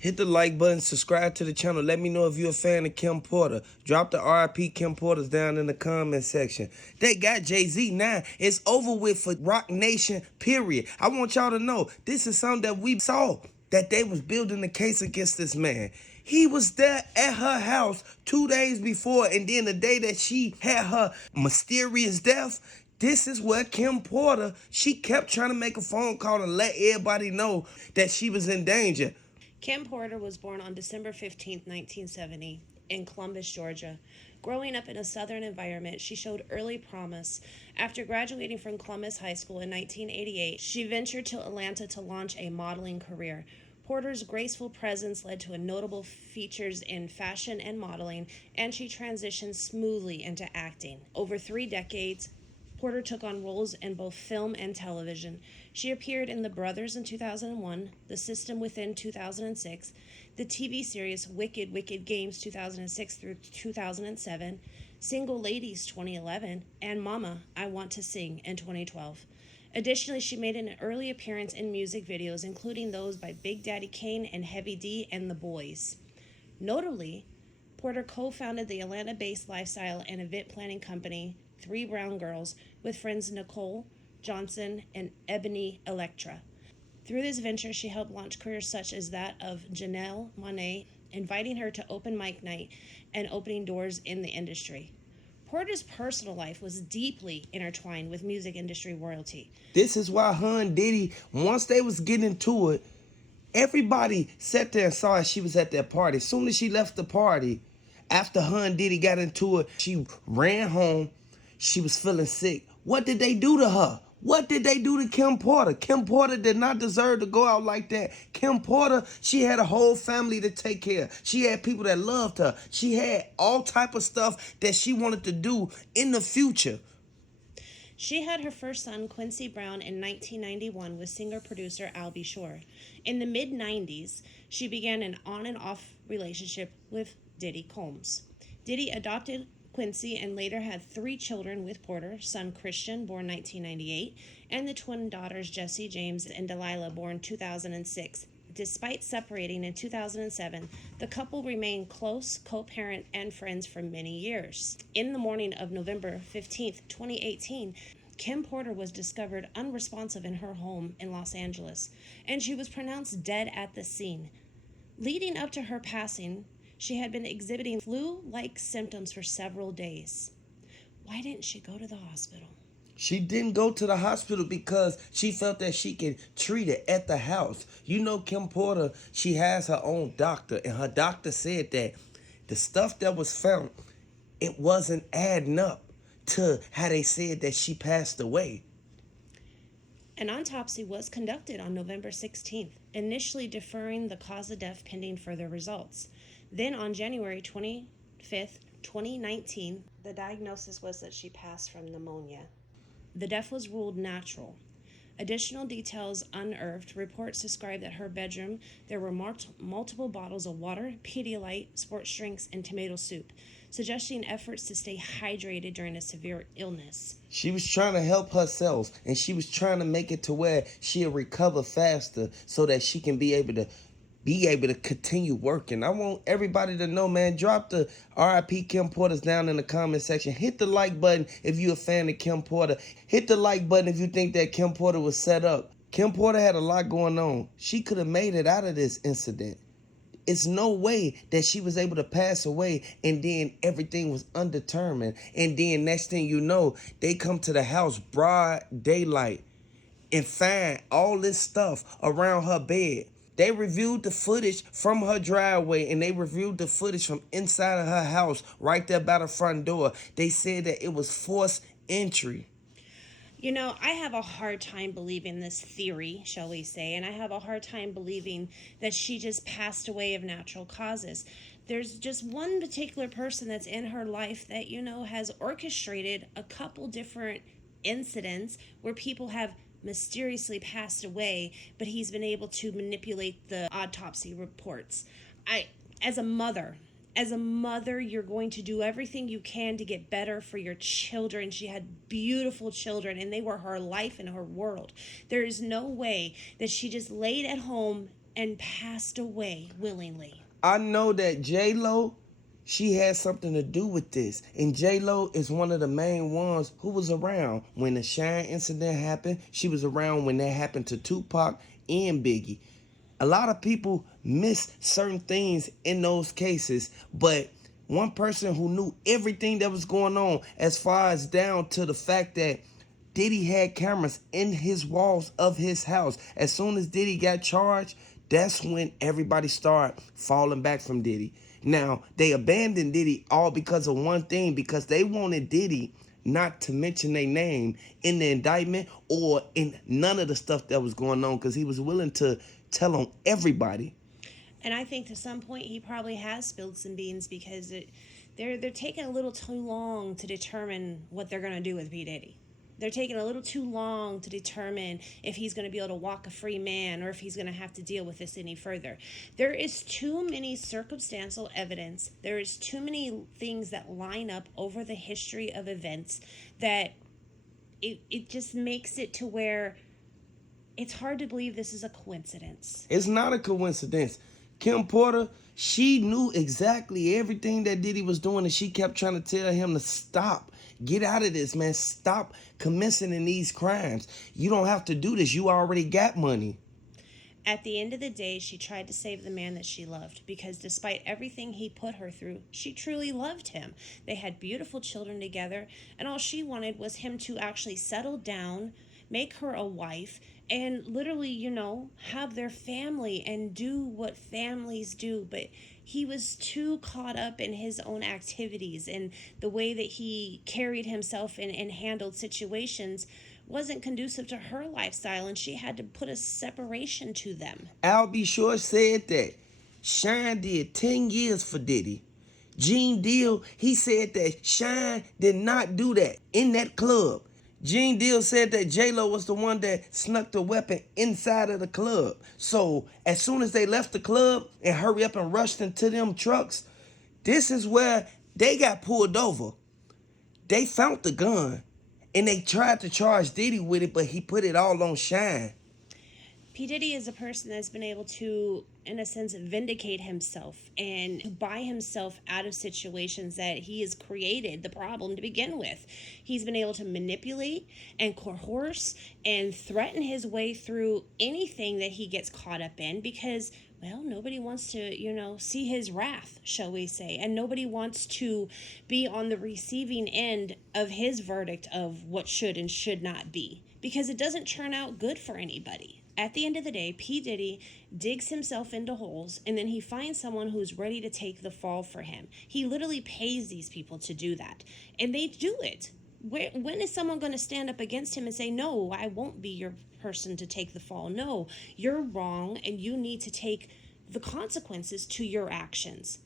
Hit the like button, subscribe to the channel. Let me know if you're a fan of Kim Porter. Drop the RIP Kim Porters down in the comment section. They got Jay-Z now. It's over with for Rock Nation, period. I want y'all to know this is something that we saw, that they was building a case against this man. He was there at her house 2 days before, and then the day that she had her mysterious death, this is where Kim Porter, she kept trying to make a phone call and let everybody know that she was in danger. Kim Porter was born on December 15, 1970, in Columbus, Georgia. Growing up in a Southern environment, she showed early promise. After graduating from Columbus High School in 1988, she ventured to Atlanta to launch a modeling career. Porter's graceful presence led to notable features in fashion and modeling, and she transitioned smoothly into acting. Over 3 decades, Porter took on roles in both film and television. She appeared in The Brothers in 2001, The System Within 2006, the TV series Wicked Wicked Games 2006 through 2007, Single Ladies 2011, and Mama, I Want to Sing in 2012. Additionally, she made an early appearance in music videos, including those by Big Daddy Kane and Heavy D and The Boys. Notably, Porter co-founded the Atlanta-based lifestyle and event planning company 3 Brown Girls with friends Nicole Johnson and Ebony Electra. Through this venture, she helped launch careers such as that of Janelle Monáe, inviting her to open mic night and opening doors in the industry. Porter's personal life was deeply intertwined with music industry royalty. This is why her and Diddy, once they was getting into it, everybody sat there and saw she was at that party. As soon as she left the party, after her and Diddy got into it, she ran home. She was feeling sick. What did they do to her? What did they do to Kim Porter? Kim Porter did not deserve to go out like that. Kim Porter, she had a whole family to take care of. She had people that loved her. She had all type of stuff that she wanted to do in the future. She had her first son, Quincy Brown, in 1991 with singer-producer Albie Shore. In the mid-90s, she began an on and off relationship with Diddy Combs. Diddy adopted Quincy and later had 3 children with Porter, son Christian, born 1998, and the twin daughters Jesse James and Delilah, born 2006. Despite separating in 2007, the couple remained close co-parent and friends for many years. In the morning of November 15, 2018, Kim Porter was discovered unresponsive in her home in Los Angeles, and she was pronounced dead at the scene. Leading up to her passing, she had been exhibiting flu-like symptoms for several days. Why didn't she go to the hospital? She didn't go to the hospital because she felt that she could treat it at the house. You know, Kim Porter, she has her own doctor, and her doctor said that the stuff that was found, it wasn't adding up to how they said that she passed away. An autopsy was conducted on November 16th, initially deferring the cause of death pending further results. Then on January 25th, 2019, the diagnosis was that she passed from pneumonia. The death was ruled natural. Additional details unearthed. Reports described that her bedroom, there were multiple bottles of water, Pedialyte, sports drinks, and tomato soup, suggesting efforts to stay hydrated during a severe illness. She was trying to help herself, and she was trying to make it to where she'll recover faster so that she can be able to continue working. I want everybody to know, man, drop the RIP Kim Porters down in the comment section. Hit the like button if you're a fan of Kim Porter. Hit the like button if you think that Kim Porter was set up. Kim Porter had a lot going on. She could have made it out of this incident. It's no way that she was able to pass away and then everything was undetermined. And then next thing you know, they come to the house broad daylight and find all this stuff around her bed. They reviewed the footage from her driveway and they reviewed the footage from inside of her house right there by the front door. They said that it was forced entry. You know, I have a hard time believing this theory, shall we say, and I have a hard time believing that she just passed away of natural causes. There's just one particular person that's in her life that, you know, has orchestrated a couple different incidents where people have mysteriously passed away, but he's been able to manipulate the autopsy reports. As a mother, you're going to do everything you can to get better for your children. She had beautiful children, and they were her life and her world. There is no way that she just laid at home and passed away willingly. I know that J-Lo, she had something to do with this. And J-Lo is one of the main ones who was around when the Shine incident happened. She was around when that happened to Tupac and Biggie. A lot of people miss certain things in those cases, but one person who knew everything that was going on, as far as down to the fact that Diddy had cameras in his walls of his house. As soon as Diddy got charged, that's when everybody started falling back from Diddy. Now, they abandoned Diddy all because of one thing, because they wanted Diddy not to mention their name in the indictment or in none of the stuff that was going on, because he was willing to tell on everybody. And I think to some point he probably has spilled some beans because they're taking a little too long to determine what they're going to do with P. Diddy. They're taking a little too long to determine if he's going to be able to walk a free man or if he's going to have to deal with this any further. There is too many circumstantial evidence. There is too many things that line up over the history of events that it just makes it to where it's hard to believe this is a coincidence. It's not a coincidence. Kim Porter, she knew exactly everything that Diddy was doing, and she kept trying to tell him to stop. Get out of this, man. Stop commencing in these crimes. You don't have to do this. You already got money. At the end of the day, she tried to save the man that she loved because despite everything he put her through, she truly loved him. They had beautiful children together, and all she wanted was him to actually settle down, make her a wife, and literally, have their family and do what families do. But he was too caught up in his own activities, and the way that he carried himself and handled situations wasn't conducive to her lifestyle, and she had to put a separation to them. Al B. Short said that Shine did 10 years for Diddy. Gene Deal, he said that Shine did not do that in that club. Gene Deal said that J-Lo was the one that snuck the weapon inside of the club. So as soon as they left the club and hurry up and rushed into them trucks, this is where they got pulled over. They found the gun and they tried to charge Diddy with it, but he put it all on Shine. P. Diddy is a person that's been able to, in a sense, vindicate himself and buy himself out of situations that he has created the problem to begin with. He's been able to manipulate and coerce and threaten his way through anything that he gets caught up in because, well, nobody wants to, see his wrath, shall we say, and nobody wants to be on the receiving end of his verdict of what should and should not be because it doesn't turn out good for anybody. At the end of the day, P. Diddy digs himself into holes, and then he finds someone who's ready to take the fall for him. He literally pays these people to do that, and they do it. When is someone going to stand up against him and say, no, I won't be your person to take the fall? No, you're wrong, and you need to take the consequences to your actions.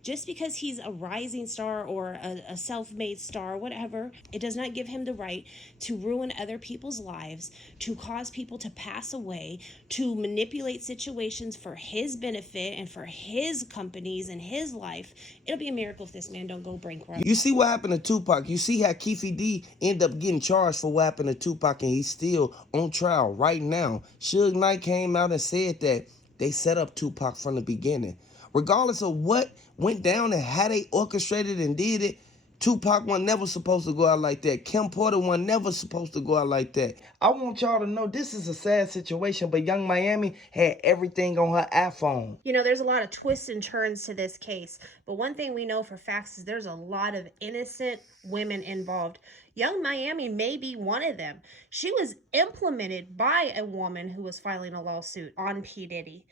Just because he's a rising star or a self-made star, whatever, it does not give him the right to ruin other people's lives, to cause people to pass away, to manipulate situations for his benefit and for his companies and his life. It'll be a miracle if this man don't go bankrupt. You see what happened to Tupac. You see how Keefe D ended up getting charged for what happened to Tupac, and he's still on trial right now. Suge Knight came out and said that they set up Tupac from the beginning. Regardless of what went down and how they orchestrated and did it, Tupac wasn't never supposed to go out like that. Kim Porter wasn't never supposed to go out like that. I want y'all to know this is a sad situation, but Young Miami had everything on her iPhone. There's a lot of twists and turns to this case, but one thing we know for facts is there's a lot of innocent women involved. Young Miami may be one of them. She was implemented by a woman who was filing a lawsuit on P. Diddy.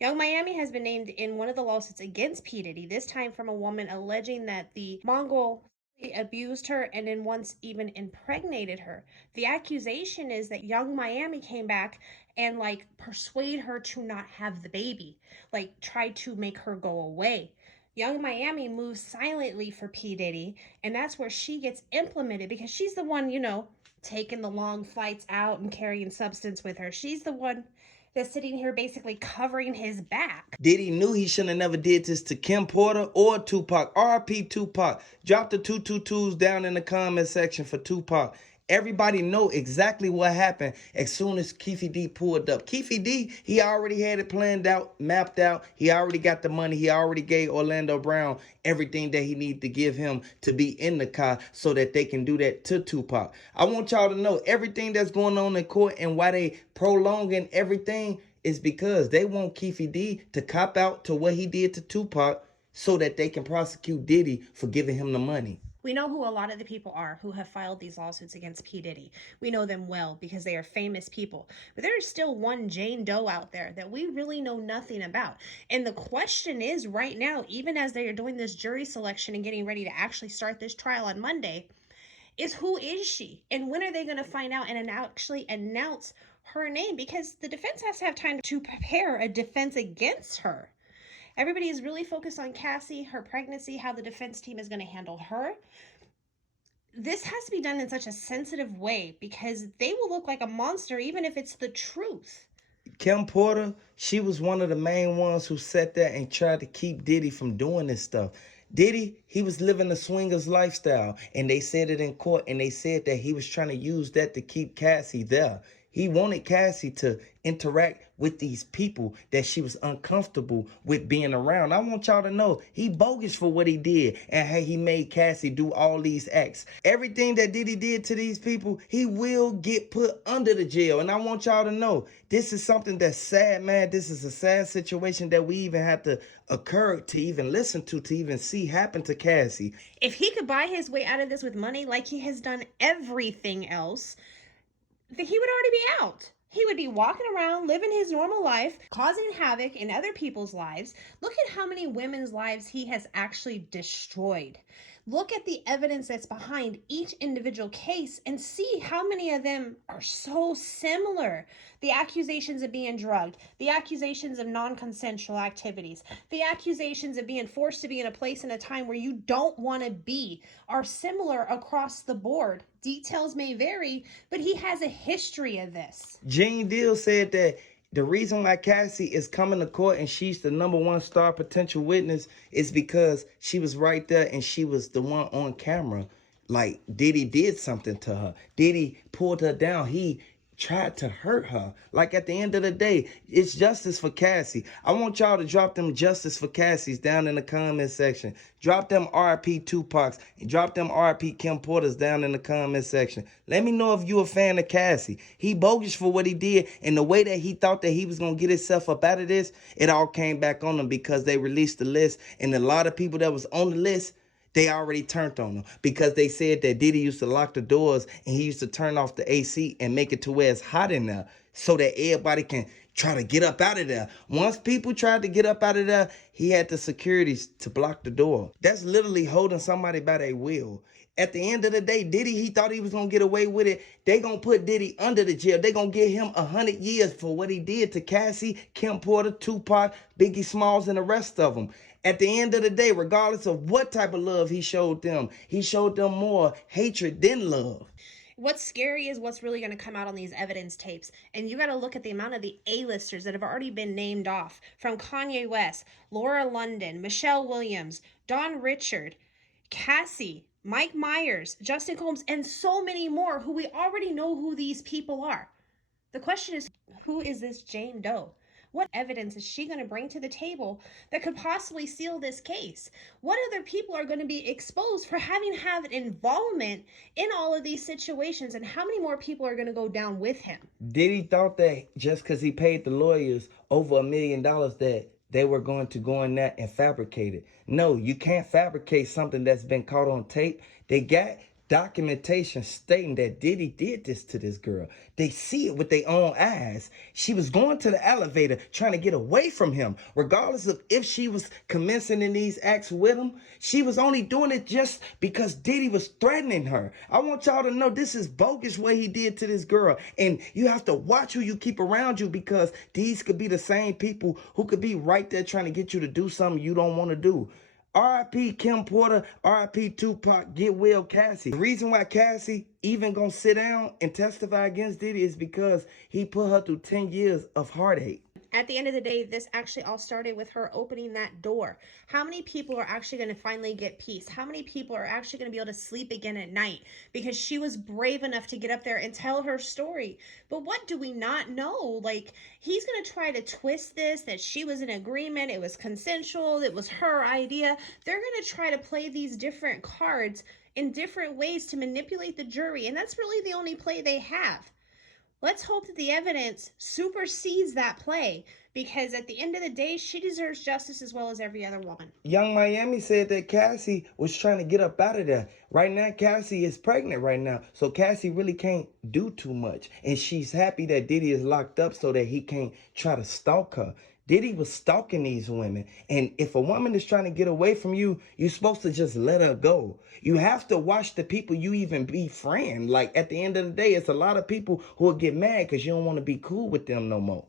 Young Miami has been named in one of the lawsuits against P. Diddy, this time from a woman alleging that the Mongol abused her and then once even impregnated her. The accusation is that Young Miami came back and persuade her to not have the baby, tried to make her go away. Young Miami moves silently for P. Diddy, and that's where she gets implemented because she's the one, taking the long flights out and carrying substance with her. She's the one that's sitting here basically covering his back. Diddy knew he shouldn't have never did this to Kim Porter or Tupac. R.P. Tupac. Drop the 222s down in the comment section for Tupac. Everybody know exactly what happened as soon as Keefe D pulled up. Keefe D, he already had it planned out, mapped out. He already got the money. He already gave Orlando Brown everything that he needed to give him to be in the car so that they can do that to Tupac. I want y'all to know everything that's going on in court and why they prolonging everything is because they want Keefe D to cop out to what he did to Tupac so that they can prosecute Diddy for giving him the money. We know who a lot of the people are who have filed these lawsuits against P. Diddy. We know them well because they are famous people. But there is still one Jane Doe out there that we really know nothing about. And the question is right now, even as they are doing this jury selection and getting ready to actually start this trial on Monday, is who is she? And when are they going to find out and actually announce her name? Because the defense has to have time to prepare a defense against her. Everybody is really focused on Cassie, her pregnancy, how the defense team is going to handle her. This has to be done in such a sensitive way because they will look like a monster even if it's the truth. Kim Porter, she was one of the main ones who sat there and tried to keep Diddy from doing this stuff. Diddy, he was living a swingers lifestyle, and they said it in court, and they said that he was trying to use that to keep Cassie there. He wanted Cassie to interact with these people that she was uncomfortable with being around. I want y'all to know he bogus for what he did and how he made Cassie do all these acts. Everything that Diddy did to these people, he will get put under the jail. And I want y'all to know this is something that's sad, man. This is a sad situation that we even had to occur to even listen to even see happen to Cassie. If he could buy his way out of this with money like he has done everything else, then he would already be out. He would be walking around, living his normal life, causing havoc in other people's lives. Look at how many women's lives he has actually destroyed. Look at the evidence that's behind each individual case and see how many of them are so similar. The accusations of being drugged, the accusations of non-consensual activities, the accusations of being forced to be in a place and a time where you don't want to be are similar across the board. Details may vary, but he has a history of this. Gene Deal said that the reason why Cassie is coming to court and she's the #1 star potential witness is because she was right there and she was the one on camera. Like Diddy did something to her. Diddy pulled her down. He tried to hurt her. Like at the end of the day, it's justice for Cassie. I want y'all to drop them justice for Cassies down in the comment section. Drop them RP Tupacs and drop them RP Kim Porters down in the comment section. Let me know if you a fan of Cassie. He bogus for what he did, and the way that he thought that he was gonna get himself up out of this, it all came back on him because they released the list, and a lot of people that was on the list, they already turned on him because they said that Diddy used to lock the doors and he used to turn off the AC and make it to where it's hot in there so that everybody can try to get up out of there. Once people tried to get up out of there, he had the securities to block the door. That's literally holding somebody by their will. At the end of the day, Diddy, he thought he was going to get away with it. They going to put Diddy under the jail. They going to give him 100 years for what he did to Cassie, Kim Porter, Tupac, Biggie Smalls, and the rest of them. At the end of the day, regardless of what type of love he showed them more hatred than love. What's scary is what's really going to come out on these evidence tapes. And you got to look at the amount of the A-listers that have already been named off. From Kanye West, Laura London, Michelle Williams, Don Richard, Cassie, Mike Myers, Justin Combs, and so many more who we already know who these people are. The question is, who is this Jane Doe? What evidence is she going to bring to the table that could possibly seal this case? What other people are going to be exposed for having had involvement in all of these situations? And how many more people are going to go down with him? Diddy thought that just because he paid the lawyers over $1 million that they were going to go in there and fabricate it. No, you can't fabricate something that's been caught on tape. They got documentation stating that Diddy did this to this girl. They see it with their own eyes. She was going to the elevator trying to get away from him. Regardless of if she was commencing in these acts with him, she was only doing it just because Diddy was threatening her. I want y'all to know this is bogus what he did to this girl. And you have to watch who you keep around you because these could be the same people who could be right there trying to get you to do something you don't want to do. R.I.P. Kim Porter, R.I.P. Tupac, get well Cassie. The reason why Cassie even gonna sit down and testify against Diddy is because he put her through 10 years of heartache. At the end of the day, this actually all started with her opening that door. How many people are actually going to finally get peace? How many people are actually going to be able to sleep again at night because she was brave enough to get up there and tell her story? But what do we not know? Like, he's going to try to twist this, that she was in agreement, it was consensual, it was her idea. They're going to try to play these different cards in different ways to manipulate the jury, and that's really the only play they have. Let's hope that the evidence supersedes that play, because at the end of the day, she deserves justice as well as every other woman. Young Miami said that Cassie was trying to get up out of there. Right now, Cassie is pregnant right now. So Cassie really can't do too much. And she's happy that Diddy is locked up so that he can't try to stalk her. Diddy was stalking these women. And if a woman is trying to get away from you, you're supposed to just let her go. You have to watch the people you even befriend. Like, at the end of the day, it's a lot of people who will get mad because you don't want to be cool with them no more.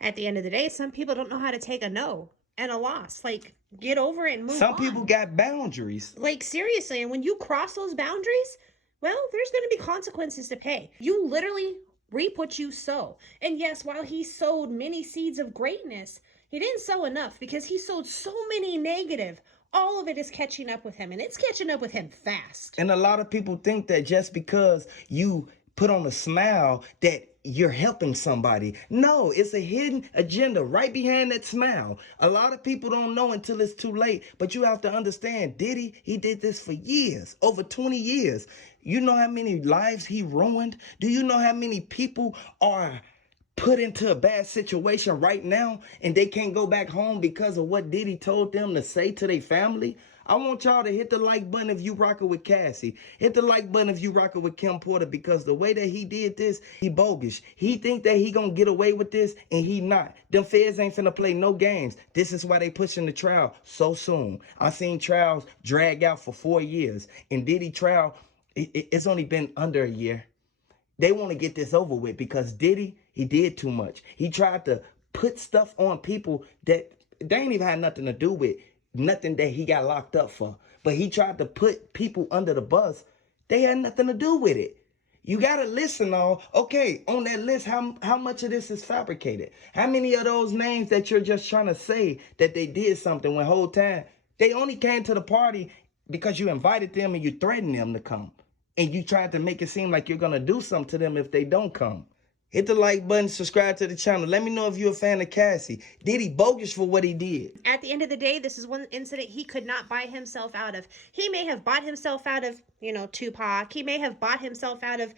At the end of the day, some people don't know how to take a no and a loss. Like, get over it and move on. Some people got boundaries. Like, seriously, and when you cross those boundaries, well, there's going to be consequences to pay. You literally reap what you sow. And yes, while he sowed many seeds of greatness, he didn't sow enough because he sowed so many negative. All of it is catching up with him, and it's catching up with him fast. And a lot of people think that just because you put on a smile that you're helping somebody. No, it's a hidden agenda right behind that smile. A lot of people don't know until it's too late, but you have to understand, Diddy, he did this for years, over 20 years. You know how many lives he ruined? Do you know how many people are put into a bad situation right now and they can't go back home because of what Diddy told them to say to their family? I want y'all to hit the like button if you rockin' with Cassie. Hit the like button if you rockin' with Kim Porter, because the way that he did this, he bogus. He think that he gonna get away with this, and he not. Them feds ain't finna play no games. This is why they pushing the trial so soon. I seen trials drag out for 4 years. And Diddy trial, it's only been under a year. They want to get this over with because Diddy, he did too much. He tried to put stuff on people that they ain't even had nothing to do with. Nothing that he got locked up for. But he tried to put people under the bus. They had nothing to do with it. You got to listen all. Okay, on that list, how much of this is fabricated? How many of those names that you're just trying to say that they did something when whole time they only came to the party because you invited them and you threatened them to come. And you tried to make it seem like you're going to do something to them if they don't come. Hit the like button, subscribe to the channel. Let me know if you're a fan of Cassie. Diddy bogus for what he did. At the end of the day, this is one incident he could not buy himself out of. He may have bought himself out of, Tupac. He may have bought himself out of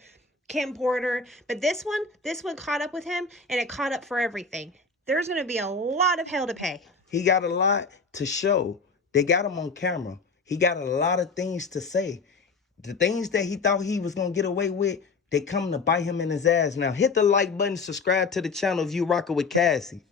Kim Porter. But this one caught up with him, and it caught up for everything. There's going to be a lot of hell to pay. He got a lot to show. They got him on camera. He got a lot of things to say. The things that he thought he was going to get away with, they come to bite him in his ass now. Hit the like button, subscribe to the channel if you rockin' with Cassie.